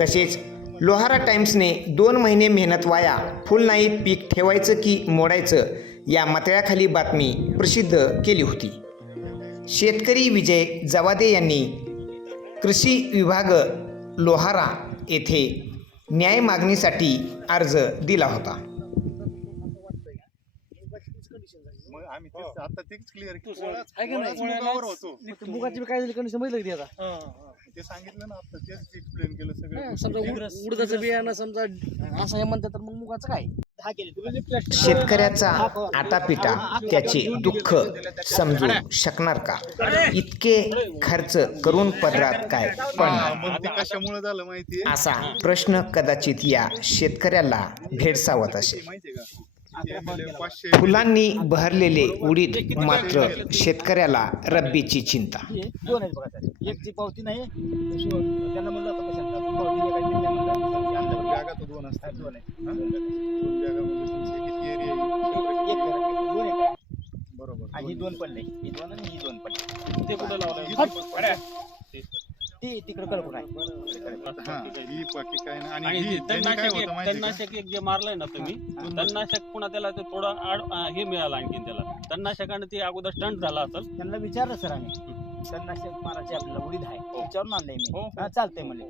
तसेच लोहारा टाइम्सने दोन महिने मेहनत वाया फुल नाही पीक ठेवायचं की मोडायचं या मतळ्याखाली बातमी प्रसिद्ध केली होती. शेतकरी विजय जवादे यांनी कृषी विभाग लोहारा येथे न्याय मागणीसाठी अर्ज दिला होता. तेच आता तेच क्लिअर? होतो. मुगाची काय झाली कंडिशन की आता? ते सांगितलं ना आता तेच एक्सप्लेन केलं सगळं समजा उड- उडदाचं बियाणं समजा असं हे म्हणतात तर मग मुगाचं काय? शेतकऱ्याचा आटापिटा त्याचे दुःख समजू शकणार का? इतके खर्च करून पदरात काय हा, पडणार मग ते कशामुळे झालं माहितीये? असा प्रश्न कदाचित या शेतकऱ्याला भेडसावत असेल. माहितीये का? फुलांनी बहरलेले उडीद मात्र शेतकऱ्याला रब्बीची चिंता. दोन आहेत बघा सर एक जी पावती नाही त्यांना म्हणलं होतं कशाला आपण पावती द्या काही नाही म्हणलं. आणलं बरं. बॅगा तर दोन असतात. दोन आहेत. हा? दोन म्हणजे दोन आहे. बरोबर. आणि ही दोन पडले ही दोन आणि ही दोन पडले ते कुठं लावलं ती तिकडे कडकून आहे. हा ही बाकी काय ना आणि आणि ही ते त्यांनी काय तणनाशक होतं एक माहिती का? तणनाशक एक जे मारलंय ना तुम्ही तणनाशक पुन्हा त्याला ते थोडं आड अं, हे मिळालं आणखीन त्याला. तणनाशकाने ते अगोदर स्टंट झाला असेल. त्यांना विचारलं सर आम्ही तणनाशक मारायचे आपल्याला उडीद आहे. विचारून आणलंय मी. हो. हा. चालतंय म्हणले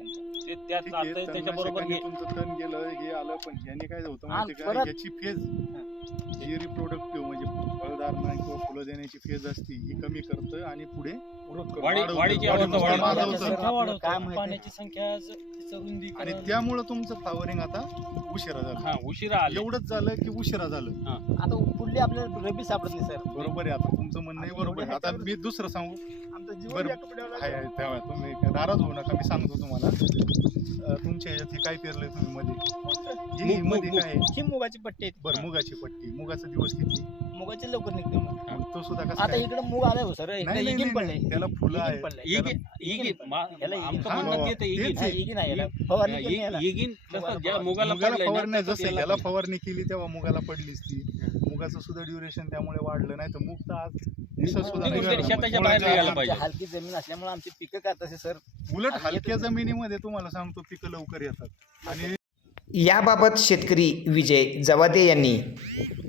ते त्यात ठीक आहे, चालतंय त्याच्याबरोबर तणनाशकाने घे. तुमचं तण गेलं हे आलं पण ह्याने काय होतं आणि माहिती का? परत- याची फेज रिप्रोडक्टिव्ह म्हणजे फळधारणा किंवा फुलं देण्याची फेज असती ही कमी करतं आणि पुढे growth करतं, वाढी- वाढवतं, वाढीची वाढी- अवस्था वाढ- वाढवतं. वाढवतं. सर, आपलं काय माहिती? पाण्याची संख्या रुंदी आणि त्यामुळं तुमचं फ्लावरिंग आता उशिरा झालं. हा उशिरा आले. एवढंच झालं की उशिरा झालं. आता पुढली आपल्याला रबी सापडत नाही सर. बरोबर आहे आता. तुमचं म्हणणं आहे बरोबर आहे. आता मी दुसरं सांगू. आमचं जीवन बरं. या कपड्यावर हाय हाय, तेव्हा तुम्ही नाराज होऊ नका. मी सांगतो तुम्हाला. अं, हे काय पेरलंय तुम्ही मध्ये? मूग- मूग- मध्ये काय आहे? ही मुगाची पट्टी आहेत बरं मुगाची पट्टी. मुगाचा दिवस किती? मुगाचे लवकर निघते मग. मग तो सुद्धा कसा आता काय? इकडे मूग आलाय हो सर. नाही, इकडे नाही, इगिन नाही, नाही. त्याला फुलं आहे इगिन पडलंय. इगिन इगिन मा- याला इगिन. आमचं म्हणणं हो, येतं तेच इगिन इगिन आहे याला. फवारणी केली याला. इगिन जसं ज्या मुगाला मुगाला पडलंय ना, फवारणी तसंच जसं याला याला पण. फवारणी केली तेव्हा मुगाला पडलीच ती. मुगाचं सुद्धा ड्युरेशन त्यामुळे वाढलं नाही तर मुग तर आज दिसत सुद्धा नाही कुठेतरी. शेताच्या बाहेर आमची. हलकी जमीन असल्यामुळे आमची पिकं का तसे सर उलट हलक्या जमिनीमध्ये तुम्हाला सांगतो पिकं लवकर येतात आणि याबाबत शेतकरी विजय जवादे यांनी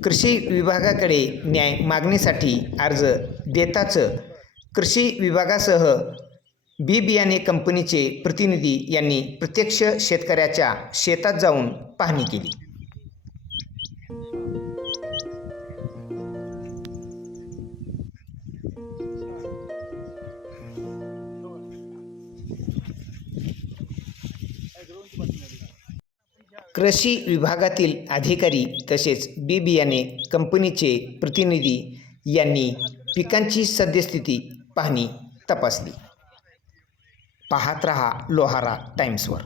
कृषी विभागाकडे न्याय मागणीसाठी अर्ज देताच कृषी विभागासह बी बियाणे कंपनीचे प्रतिनिधी यांनी प्रत्यक्ष शेतकऱ्याच्या शेतात जाऊन पाहणी केली कृषी विभागातील अधिकारी तसेच बी बियाणे कंपनीचे प्रतिनिधी यांनी पिकांची सद्यस्थिती पाहणी तपासली. पाहत रहा लोहारा टाईम्सवर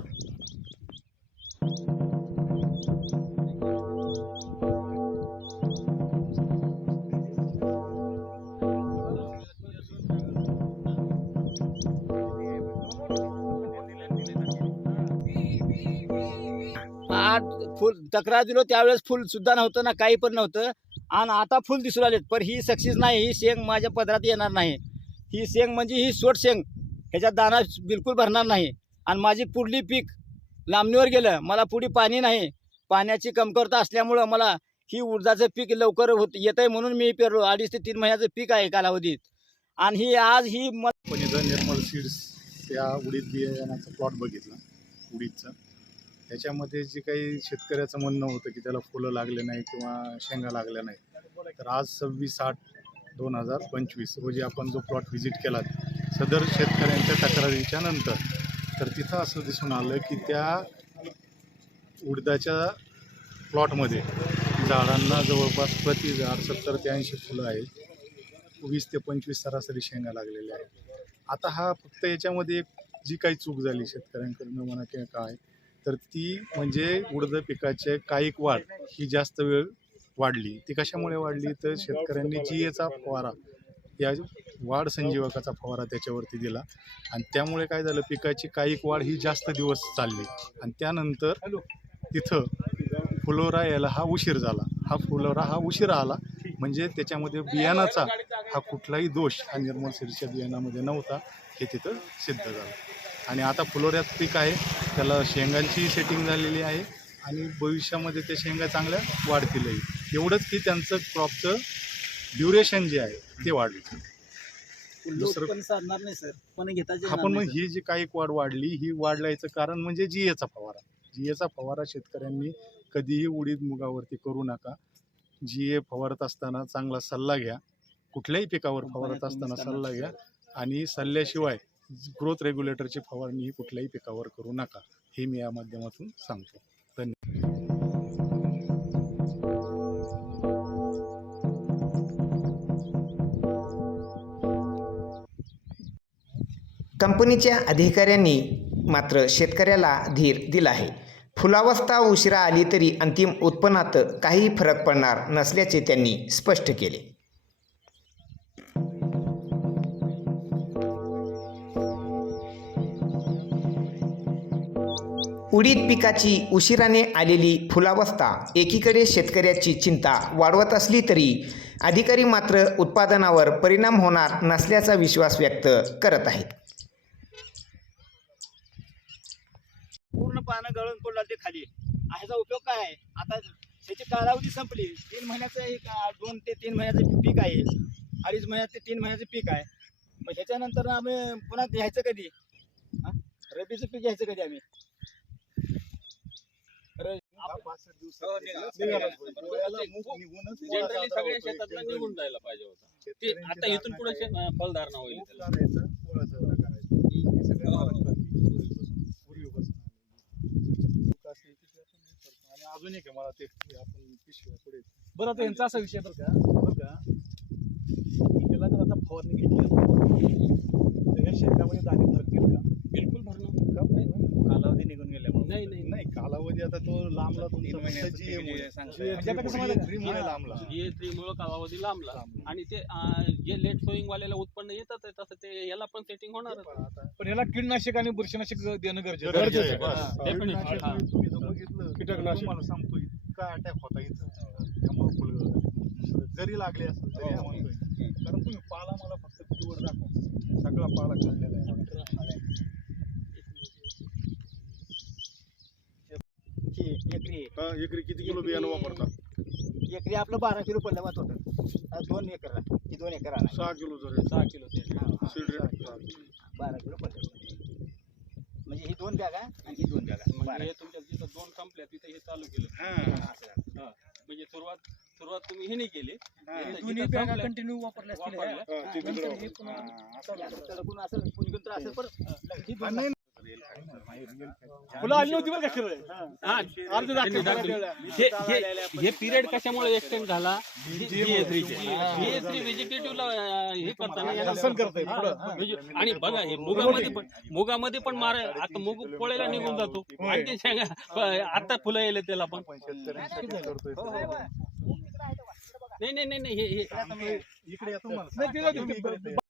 फुल तक्रार दिलो त्यावेळेस फुल सुद्धा नव्हतं ना काही पण नव्हतं. आणि आता फुल दिसू लागलेत पण ही सक्सेस नाही ही शेंग माझ्या पदरात येणार नाही. ही शेंग म्हणजे ही सोट शेंग ह्याच्यात दाना बिलकुल भरणार नाही. आणि माझी पुढली पीक लांबणीवर गेलं मला पुढे पाणी नाही. पाण्याची कमतरता असल्यामुळं मला ही उडदाचं पीक लवकर होत येत आहे म्हणून मी पेरलो. अडीच ते तीन महिन्याचं पीक आहे कालावधीत. आणि ही आज ही म निर्मल सीड्स त्या उडीद बियाण्याचा प्लॉट बघितला उडीदचा. त्याच्यामध्ये जे काही शेतकऱ्याचं म्हणणं होतं की त्याला फुलं लागले नाही किंवा शेंगा लागल्या नाही तर आज सव्वीस आठ दोन हजार पंचवीस रोजी आपण जो प्लॉट व्हिजिट केला सदर शेतकऱ्यांच्या तक्रारीच्या नंतर तर तिथं असं दिसून आलं की त्या उडदाच्या प्लॉटमध्ये झाडांना जवळपास प्रति झाड सत्तर ते ऐंशी फुलं आहेत. वीस ते पंचवीस सरासरी शेंगा लागलेल्या आहेत. आता हा फक्त याच्यामध्ये एक जी काही चूक झाली शेतकऱ्यांकडनं म्हणा किंवा काय तर ती म्हणजे उडद पिकाचे कायिक वाढ ही जास्त वेळ वाढली. ती कशामुळे वाढली? तर शेतकऱ्यांनी जी एचा फवारा या वाढ संजीवकाचा फवारा त्याच्यावरती दिला. आणि त्यामुळे काय झालं? पिकाची कायिक वाढ ही जास्त दिवस चालली. आणि त्यानंतर तिथं फुलोरा यायला हा उशीर झाला. हा फुलोरा हा उशीर आला. म्हणजे त्याच्यामध्ये बियाणाचा हा कुठलाही दोष हा निर्मल सीडच्या बियाणामध्ये नव्हता. हे तिथं सिद्ध झालं. आणि आता फुलोऱ्यात पीक आहे. त्याला शेंगांची सेटिंग झालेली आहे. आणि भविष्यामध्ये ते शेंगा चांगल्या वाढतीलही एवढंच की त्यांचं क्रॉपचं ड्युरेशन जे आहे ते वाढलं. दुसरं- पण साधणार नाही सर. पण घेता हा पण मग ही जी काही वाढ वाढली ही वाढल्याचं कारण म्हणजे जीएचा फवारा. जीएचा फवारा शेतकऱ्यांनी कधीही उडीद मुगावरती करू नका. जीए फवारत असताना चांगला सल्ला घ्या. कुठल्याही पिकावर फवारत असताना सल्ला घ्या. आणि सल्ल्याशिवाय ग्रोथ रेग्युलेटरची फवारणी ही कुठल्याही पिकावर करू नका हे मी या माध्यमातून सांगतो. धन्यवाद कंपनीच्या अधिकाऱ्यांनी मात्र शेतकऱ्याला धीर दिला आहे. फुलावस्था उशिरा आली तरी अंतिम उत्पन्नात काही फरक पडणार नसल्याचे त्यांनी स्पष्ट केले. उडीद पिकाची उशिराने आलेली फुलावस्था एकीकडे शेतकऱ्याची चिंता वाढवत असली तरी अधिकारी मात्र उत्पादनावर परिणाम होणार नसल्याचा विश्वास व्यक्त करत आहेत. पूर्ण पानं गळून पडलं ते खाली. ह्याचा उपयोग काय आहे? आता त्याची कालावधी संपली. तीन महिन्याचं एक दोन ते तीन महिन्याचं पीक आहे. अडीच महिन्यात ते तीन महिन्याचं पीक आहे. मग ह्याच्यानंतर आम्ही पुन्हा घ्यायचं कधी? रबीचं रब्बीचं पीक घ्यायचं कधी आम्ही? जनरली सगळ्या शेतातलं निघून जायला पाहिजे होतं. ते आता इथून पुढे फलधारणा होईल त्याला. आणि अजून एक आहे मला ते आपण पिशव्या पुढे बरं आता यांचा असा विषय बरं का. बरं का. याला जर आता फवारणी घेतली. तर या शेतामध्ये दाणे भरतील का बिलकुल भरणं कालावधी निघून गेल्यामुळे नाही नाही नाही कालावधी आता तो लांबला तुमचा फक्त GA मुळे. म्हणजे आता कसं मला- GA मुळे लांबला हे थ्री मुळे कालावधी लांबला आणि ते अं, जे लेट सोईंग वाल्याला उत्पन्न येतात तसं ते याला पण सेटिंग होणार पण याला कीडनाशक आणि बुरशीनाशक देणं गरजेचं गरजेचं आहे. बस. हा. Definitely. कीटकनाशक तुम्ही जर बघितलं कीटकनाशक. तुम्हाला सांगतो इतका अटॅक होता इथं त्यामुळे फुलगळ जरी लागले असेल तरी हो. म्हणतोय कारण तुम्ही पाला मला फक्त पिवळ दाखवा सगळा पाला खाल्लेला आहे ही एकरी. हा, एकरी किती किलो बियाणं वापरता? एकरी आपलं बारा किलो पडलं वाट होतं दोन एकर. ही दोन एकर आहे सहा किलो जर. सहा किलो सीड रेट बारा किलो पडलं म्हणजे ही दोन बॅग आणि ही दोन बॅग. आहे बारा. म्हणजे तुमच्या जिथं दोन संपल्या तिथे हे चालू केलं. असं आहे. हा. म्हणजे सुरुवात सुरुवात तुम्ही हिने केली. इथं दोन्ही जिथं बॅगा संपल्या- कंटिन्यू वापरल्या असतील. वापरल्या. नंतर हे पुन्हा असं तडकून असेल कुणी तर असेल पण ही. दोन फुलं आली नव्हती बरं का खरं? हा, अर्ज दाखल दाखल. हे हे- हे पिरियड कशामुळे एक्सटेंड झाला? व्हेजिटेटिव्हला हे. करताना आणि बघा हे मुगामध्ये पण मुगामध्ये पण मार आता मुग पोळ्याला निघून जातो. आणि ते शेंगा आता फुलं येले त्याला पण. नाही नाही नाही नाही, हे हे इकडे